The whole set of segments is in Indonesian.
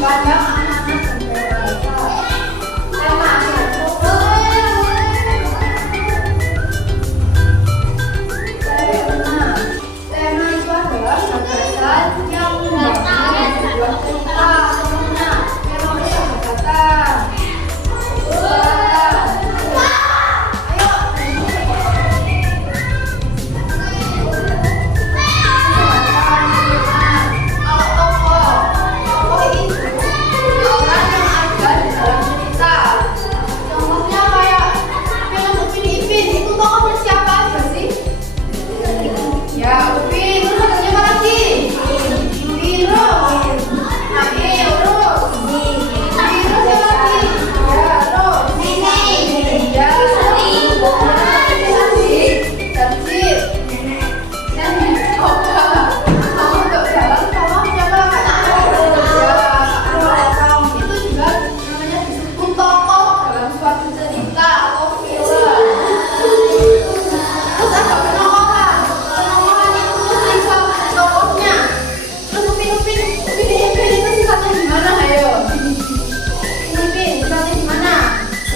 dipandang anak-anak dan dewasa. Temanya tema itu adalah gagasan yang membangun sebuah cerita. Temanya gagasan.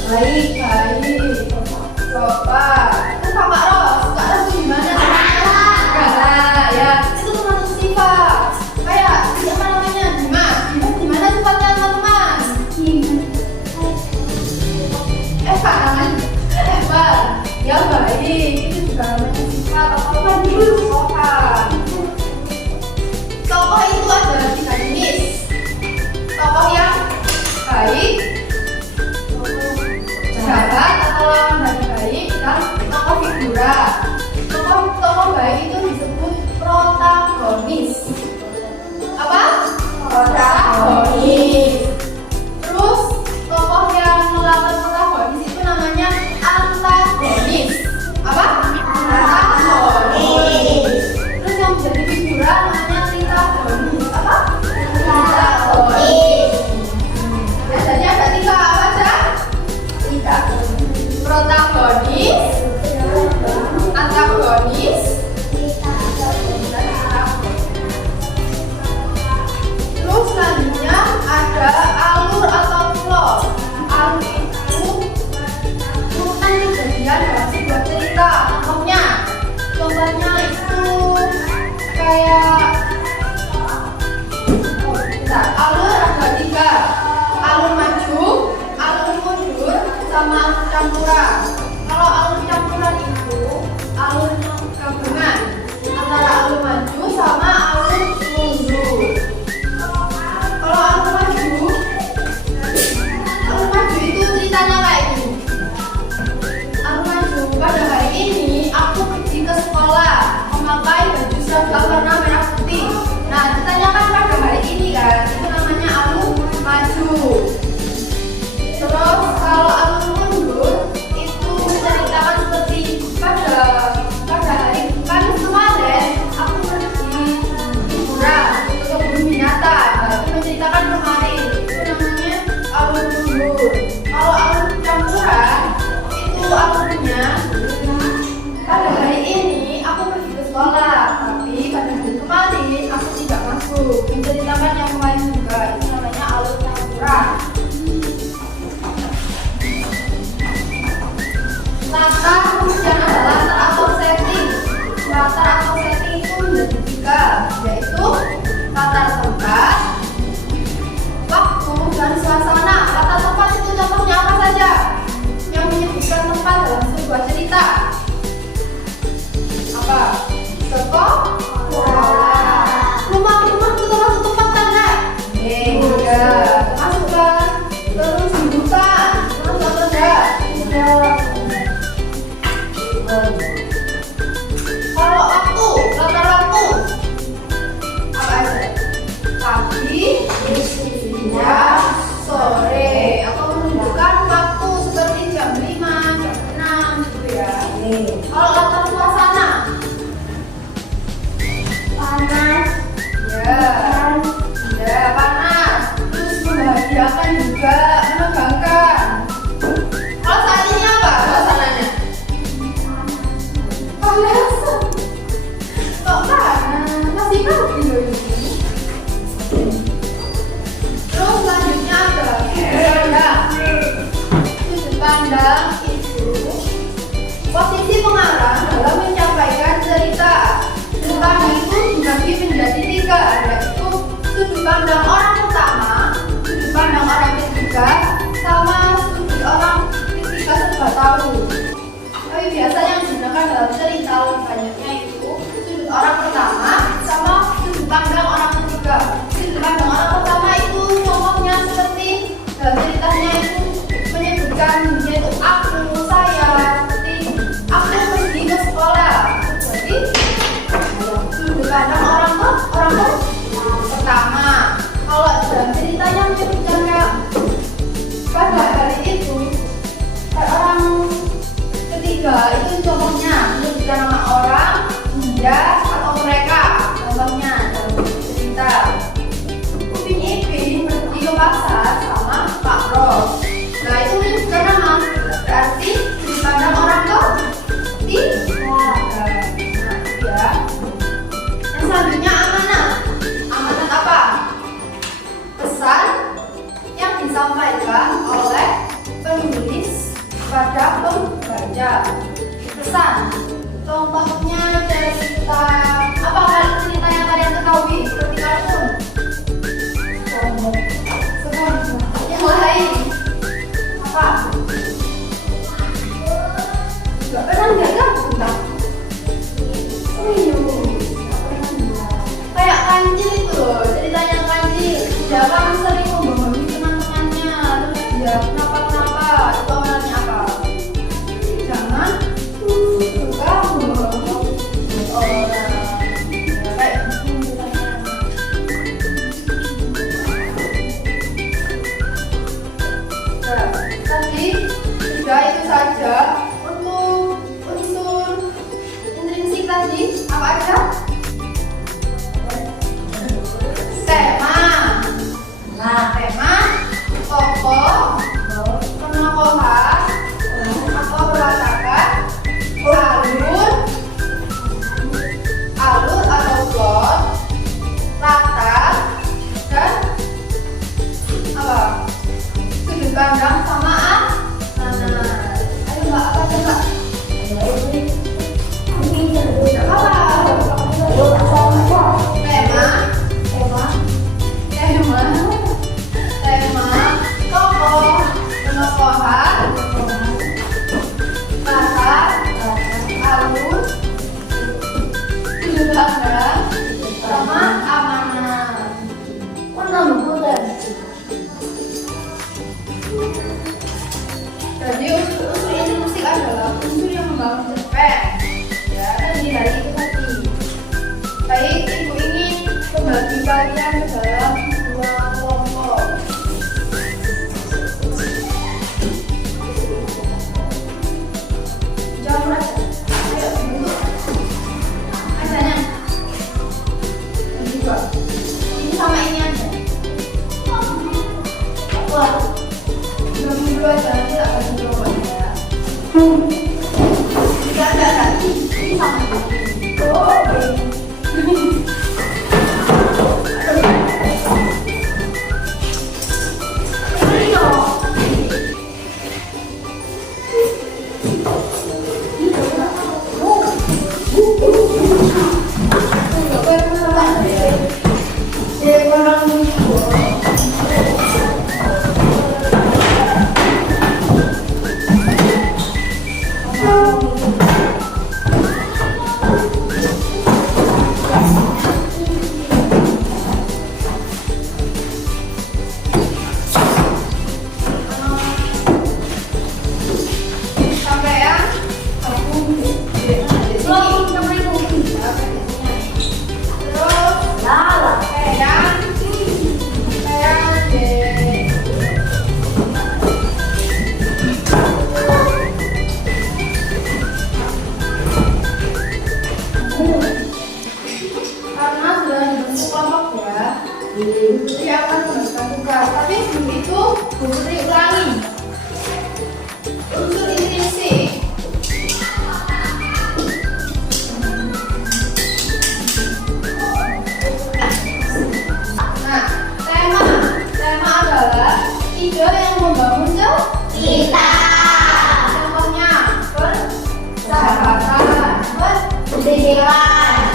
Baik. Coba. Terus Kak Ros, Kak Ros gimana? Galak, ya. Itu termasuk sifat. Kayak siapa namanya? Dimas. Dimas gimana sifatnya teman-teman? Eva namanya. Eva. Ya baik. Itu juga namanya sifat. Apa dulu? Sopan. Tokoh itu ada 3 jenis. Tokoh yang baik, jahat atau lawan dari baik, dan tokoh figura. Tokoh baik itu disebut protagonis. Apa? Protagonis. Terus tokoh yang melawan protagonis itu namanya antagonis. Apa? Antagonis. Terus yang menjadi figura namanya tritagonis. Apa? Tritagonis. Biasanya ada 3 apa aja? Protagonis, antagonis, terus selanjutnya ada alur atau plot. Alur itu urutan kejadian dalam sebuah cerita. Contohnya itu kayak alur ada 3, alur maju, alur mundur, sama alur campuran. Kalau alur campuran itu alur gabungan antara alur maju sama alur mundur. Kalau alur maju itu ceritanya kayak gini. Alur maju, pada hari ini aku pergi ke sekolah memakai baju seragam warna merah putih. Nah, ceritanya kan pada hari ini kan, itu namanya alur maju. Terus kalau alur mundur itu menceritakan seperti pada hari Kamis kemarin aku pergi liburan ke kebun binatang. Nah, itu menceritakan kemarin. Itu namanya alur mundur. Kalau alur campuran itu alurnya pada hari ini aku pergi ke sekolah, tapi pada hari kemarin aku tidak masuk. Menceritakan yang kemarin juga. Itu namanya alur campuran. Latar kemudian ada latar atau setting. Latar atau setting itu menjadi 3, yaitu latar tempat, waktu, dan suasana. Latar tempat itu contohnya apa saja yang menyebutkan tempat dalam sebuah cerita? Apa? Sekolah. Rumah itu termasuk tempat kan? Enggak. Termasuk kan? Terus di hutan. Termasuk atau enggak? Enggak. Kalau waktu, latar waktu apa aja? Pagi, siang, sore, atau menunjukkan waktu seperti jam 5, jam 6 gitu ya. Kalau latar suasana ketiga yaitu sudut pandang orang pertama, sudut pandang orang ketiga, sama sudut orang ketiga serba tahu. Tapi biasanya yang digunakan dalam cerita lebih banyaknya itu sudut orang pertama sama sudut pandang orang ketiga. Sudut pandang orang pertama itu contohnya seperti dalam ceritanya itu menyebutkan yaitu aku, saya, seperti aku pergi ke sekolah. Jadi sudut pandang orang pertama. Kalau dalam ceritanya menyebutkan kayak pada hari itu orang ketiga itu contohnya menyebutkan nama orang, dia atau mereka. Contohnya dalam cerita Upin Ipin pergi ke pasar sama Pak Ros. Nah itu menyebutkan nama, berarti sudut pandang orang ketiga. Nah ya. Yang selanjutnya amanat. Amanat apa? Pesan yang disampaikan oleh penulis pada pembaca. Pesan contohnya cerita apa cerita yang kalian ketahui seperti kartun yang lain apa nggak pernah dengar tentang kayak Kancil itu loh, ceritanya Kancil dia kan sering membohongi teman-temannya, terus dia kenapa itu awalnya apa? Jangan suka membohongi orang. Ya, kayak gitu ceritanya. Nah, tadi sudah itu saja untuk unsur intrinsik tadi. Apa aja? Tema, tokoh, penokohan, atau perwatakan, alur atau plot, latar, dan apa? Sudut pandang sama ayo mbak, apa coba? Tema, tokoh, penokohan, latar, alur, sudut pandang, sama amanat. Jadi unsur intrinsik adalah unsur yang membangun cerpen. Ya, kan di hari itu tadi. Baik, ibu ingin membagi kalian ke dalam dua kelompok. Jawab aja. Ayo, duduk. Ajanya. Ini dua. Ini sama ini aja. Wah. Dua aja, nanti tak kasih jawabannya. Jika ada nanti, ini sama ini. Oke. Dia akan memberikan tugas, tapi sebelum itu guru ulangi unsur intrinsik. Nah, tema adalah ide yang membangun cerita. Contohnya persahabatan, pendidikan.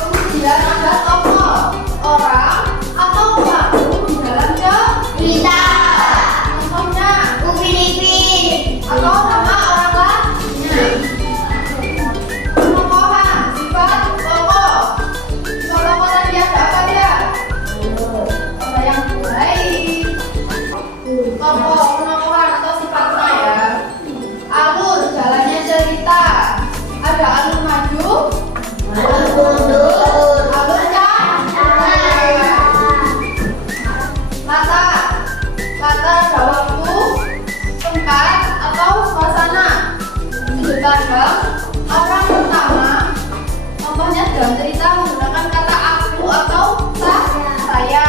Kemudian ada tokoh. Kata. Kata ada waktu, tempat, atau suasana. Sudut pandang orang pertama. Contohnya dalam cerita menggunakan kata aku atau saya.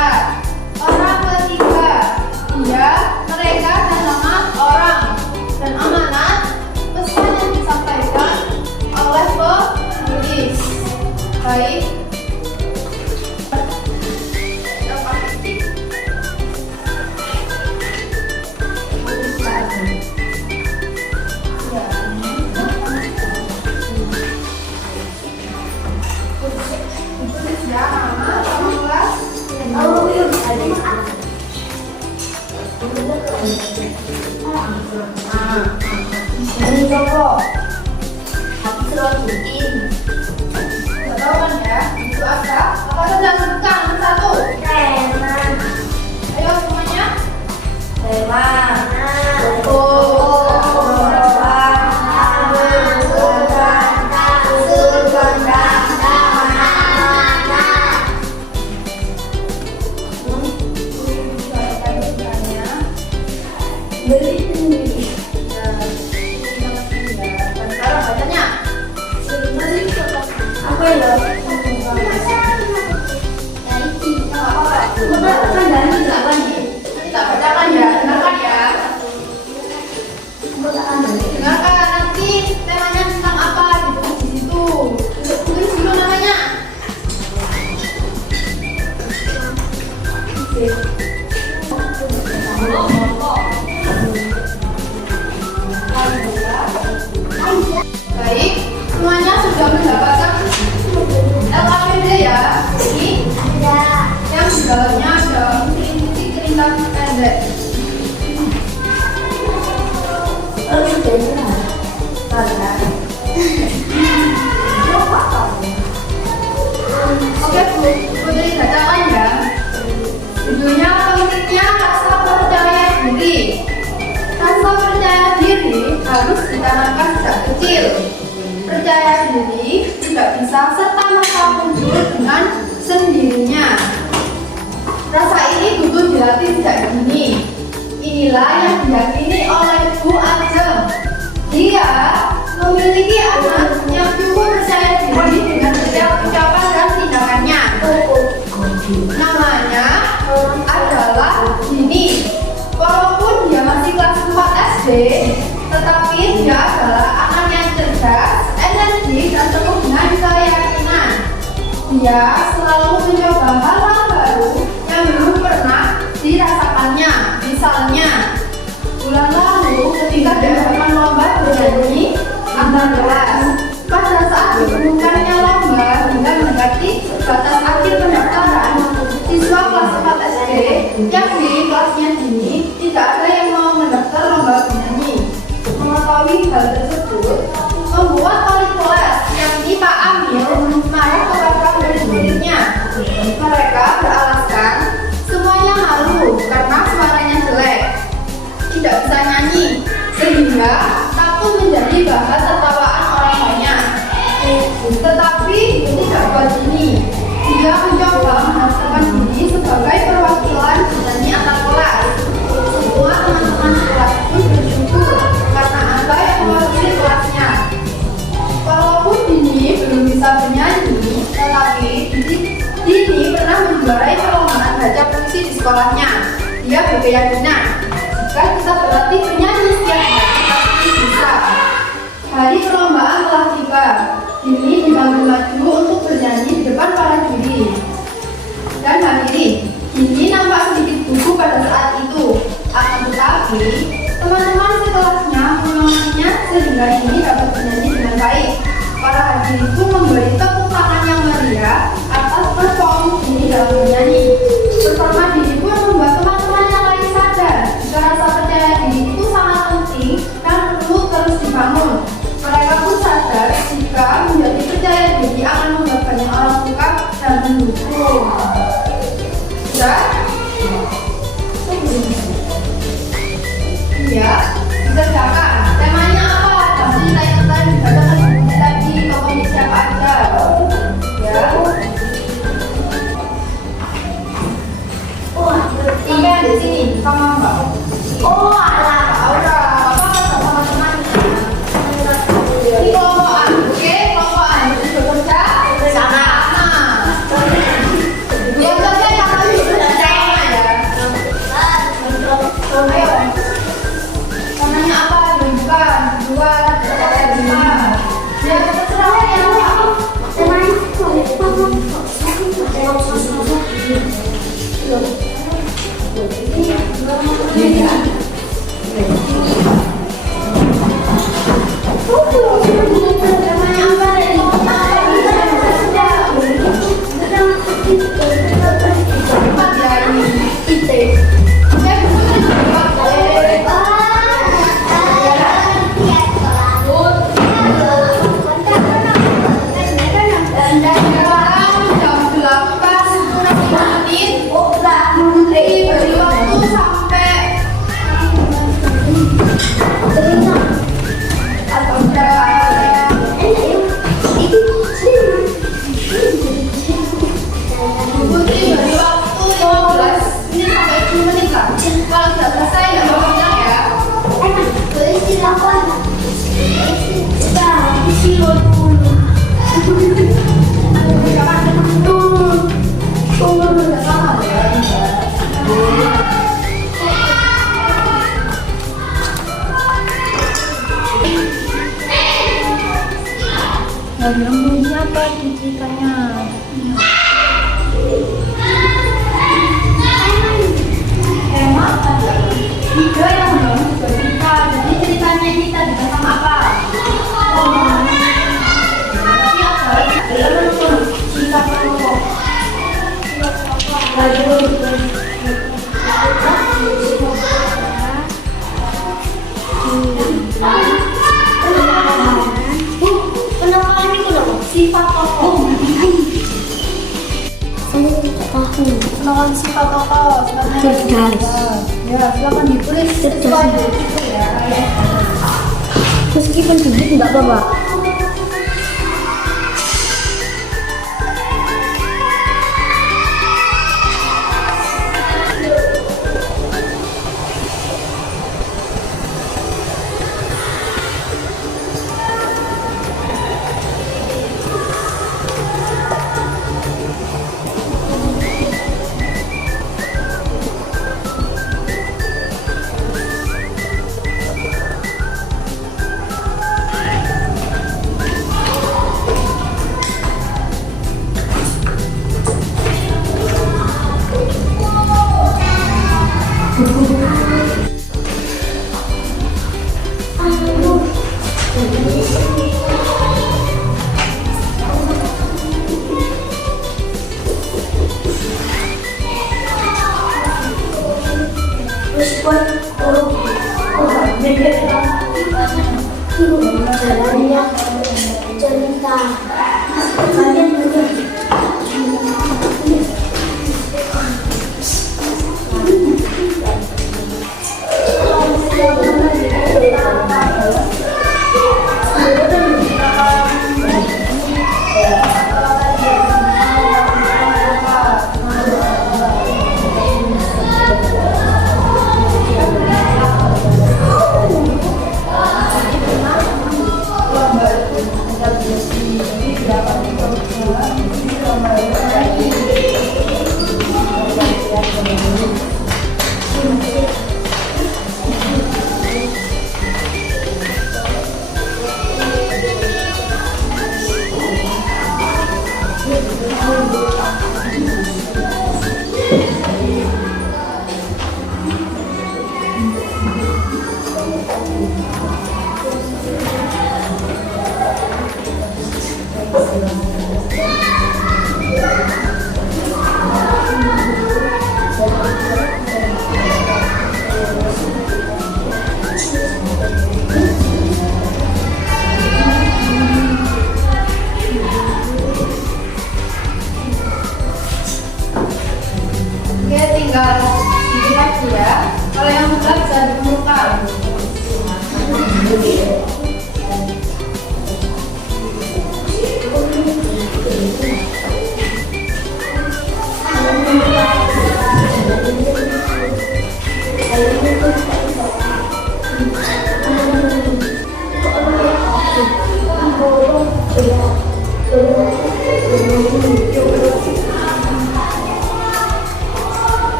Orang ketiga, dia, mereka, dan nama orang. Dan amanat, pesan yang disampaikan oleh penulis. Baik. Ini cowok habis lanjutin. Nggak tahu kan ya? Itu apa? Apa saja sebutkan satu. Preman, Ayo semuanya. preman, beli sendiri. Dan sekarang bacanya. Apa ya? Kan dari tidak lagi. Kita bacakan ya. Dengarkan ya. Dengarkan nanti temanya tentang apa ditulis di situ. Tulis dulu namanya. Baik, semuanya sudah mendapatkan LKPD ya. Ini yang di dalamnya ada titik kerintang pendek. Oke Bu, boleh bacakan ya. Judulnya pentingnya rasa percaya diri. Rasa percaya diri harus ditanamkan sejak kecil. Percaya diri tidak bisa serta-merta muncul dengan sendirinya. Rasa ini butuh dilatih sejak dini. Inilah yang diyakini oleh Bu Ajeng. Dia memiliki anak yang cukup percaya diri dengan setiap ucapan dan tindakannya. Namanya adalah Dini. Walaupun dia masih kelas 4 SD, tetapi dia adalah anak yang cerdas, energik, dan penuh dengan keyakinan. Dia selalu mencoba hal-hal baru yang belum pernah dirasakannya. Misalnya, bulan lalu ketika dia melakukan lomba bernyanyi antar kelas, pada saat diumumkannya lomba hingga mendekati batas akhir pendaftaran, siswa kelas 4 SD yang di kelasnya Dini tidak ada yang mau mendaftar lomba bernyanyi. Mengetahui hal tersebut membuat wali kelas yang Pak Amil marah kepada murid-muridnya. Mereka beralasan semuanya malu karena suaranya jelek, tidak bisa nyanyi, sehingga takut menjadi bahan tertawaan orang banyak. Tetapi tidak buat Dini. Dia mencoba mendaftarkan diri sebagai perwakilan penyanyi antar kelas. Semua teman-teman kelas pun bersyukur karena ada yang mewakili kelasnya. Walaupun Dini belum bisa bernyanyi, tetapi Dini pernah menjuarai perlombaan baca puisi di sekolahnya. Dia berkeyakinan jika kita berlatih bernyanyi setiap hari pasti bisa. Hari perlombaan telah tiba. Dini dipanggil maju untuk bernyanyi di depan para juri. Dan hadirin, Dini nampak sedikit gugup pada saat itu. Akan tetapi, teman-teman sekelasnya menemaninya sehingga Dini dapat bernyanyi dengan baik. Para hadirin pun memberi tepuk tangan yang meriah atas performa Dini dalam bernyanyi. Performa Dini pun membuat teman-teman yang lain sadar jika rasa percaya diri itu sangat penting dan perlu terus dibangun. Mereka pun sadar jika menjadi percaya diri akan membuat banyak orang suka dan mendukung. Sudah? Iya, dikerjakan. Temanya apa? Dalam cerita yang tadi dibacakan tadi, tokohnya siapa aja? di sini sama Mbak. Oh, alah. Aura, Bapak sama teman-temannya. Ini kelompokan, oke? Kelompokan, jadi bekerja Sama. Yang kerja yang harus bekerja ya. Ayo. Namanya apa? Bukan, bukan. Bukan. Ya, terserah ya. Bilang bunyinya apa ceritanya? Emang video yang belum cerita. Jadi ceritanya ini tadi tentang apa? Tapi apa? Cerita pokok. Sifat tokoh. Saya tidak tahu. Kenalan sifat tokoh. Cerdas. Ya, silakan ditulis sesuai dari itu ya. Meskipun sedikit tidak apa-apa. Jalannya cerita. Kalian betul. Berapa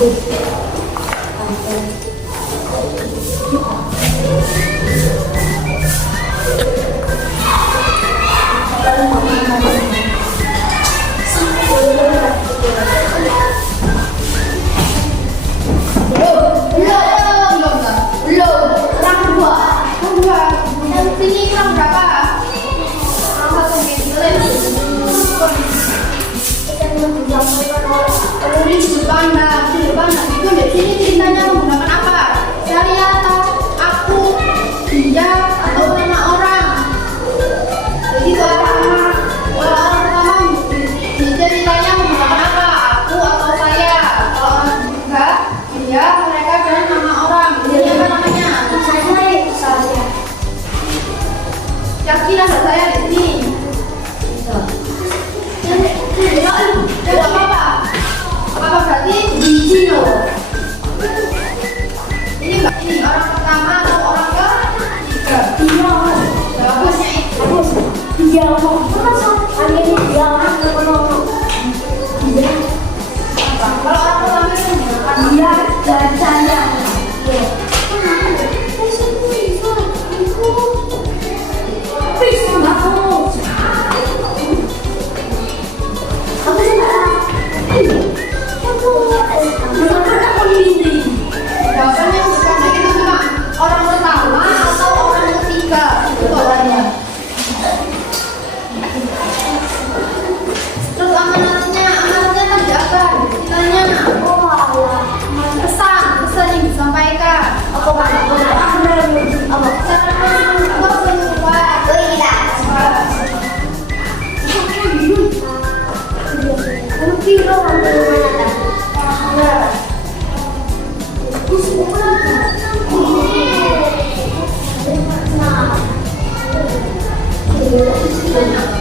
Belum. Orang dua. Yang sini kurang berapa? Kurang satu boleh. Kalau di depan, itu di sini ceritanya menggunakan apa? Saya, aku, dia, atau nama orang. Jadi orang pertama di ceritanya menggunakan apa? Aku atau saya. Kalau orang ketiga, dia, mereka dan nama orang. Jadi apa namanya? Saya. Yakin ada saya di sini. Apa berarti biji loh? Ini orang pertama atau orang ketiga? Jawabannya itu. Kalau orang pertama itu Dia dan saya. jawabannya bukan itu cuma orang pertama atau orang ketiga itu jawabannya. Terus amanatnya tadi apa? Ditanya pesan yang disampaikan.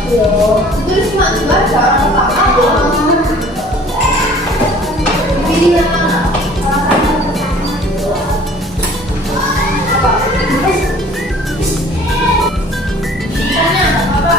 Itu cuma dibaca orang pertama. Pilih yang mana? Apa? Ditanya apa?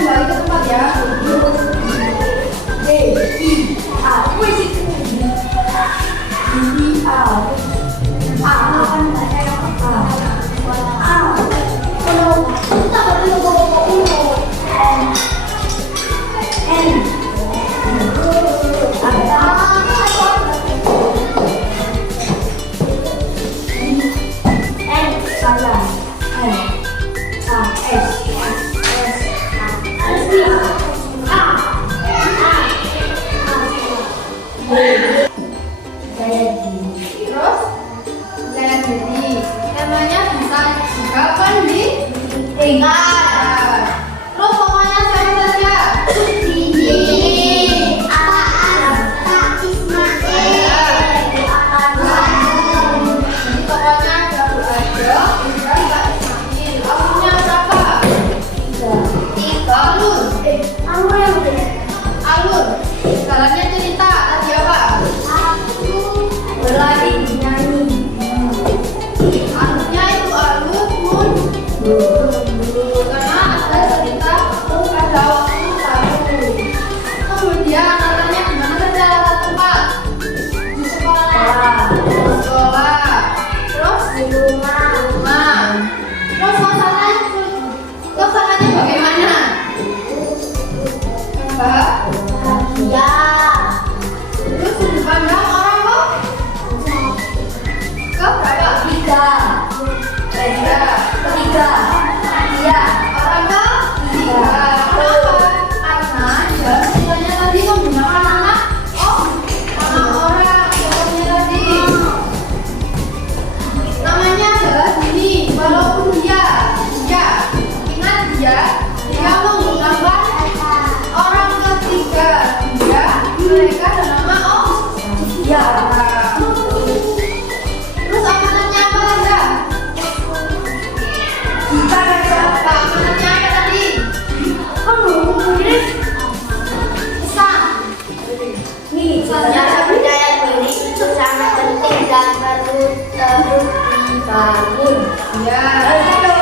Kembali ke tempat ya. Terus saya jadi namanya bisa juga kan di tingkat. Terus pokoknya saya saja pokoknya baru aja kemudian Kak Ismail. Alurnya berapa? 3. Alur. Jalannya cerita tadi apa? Berlari nyanyi. Alurnya itu alur mun. Karena ada cerita pada waktu tahu. Kemudian latarnya di mana saja latar tempat? Di sekolah. Di sekolah. Terus Di rumah. rumah. Terus suasananya bagaimana? Mbak? Ya. Terus sudut pandang orang kok? Ke berapa? 3. Iya. Orang ke 3. Kenapa? Karena ya ceritanya tadi menggunakan anak orang pokoknya tadi. Namanya adalah gini. Walaupun dia ingat dia menggunakan orang ketiga. Mereka ada nama Ya. Terus amanatnya apa saja? Kita Amanatnya apa Bangun. Ya, itu kan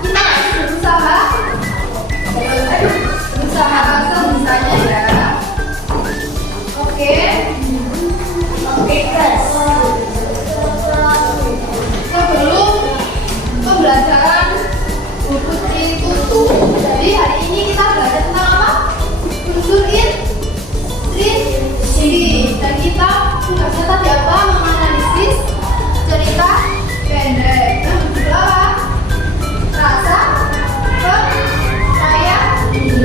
kita harus berusaha sebisanya ya. Oke. Oke, guys. Sebelum pembelajaran buku itu, jadi hari ini kita belajar tentang apa? Unsur intrinsik. Dan kita tugasnya tadi apa? Menganalisis cerita pendek. Yang kedua apa? Rasa percaya diri.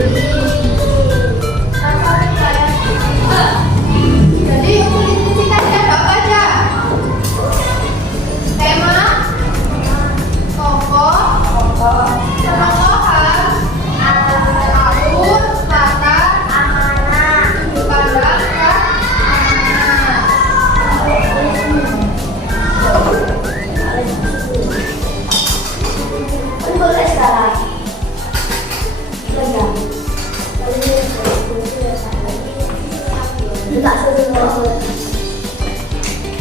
Rasa percaya diri. Jadi unsur intrinsik tadi ada apa aja? Tema, tokoh, pentokohan, alur, latar, sudut pandang, dan Boleh sekarang. Pegang. Enggak sebelum.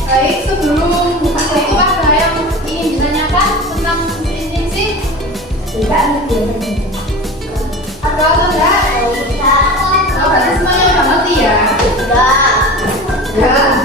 baik, sebelum buku itu ada yang ingin ditanyakan tentang intrinsik? Tidak mikir. Ada atau enggak? Oh, berarti semuanya udah ngerti ya? Tidak. Ya.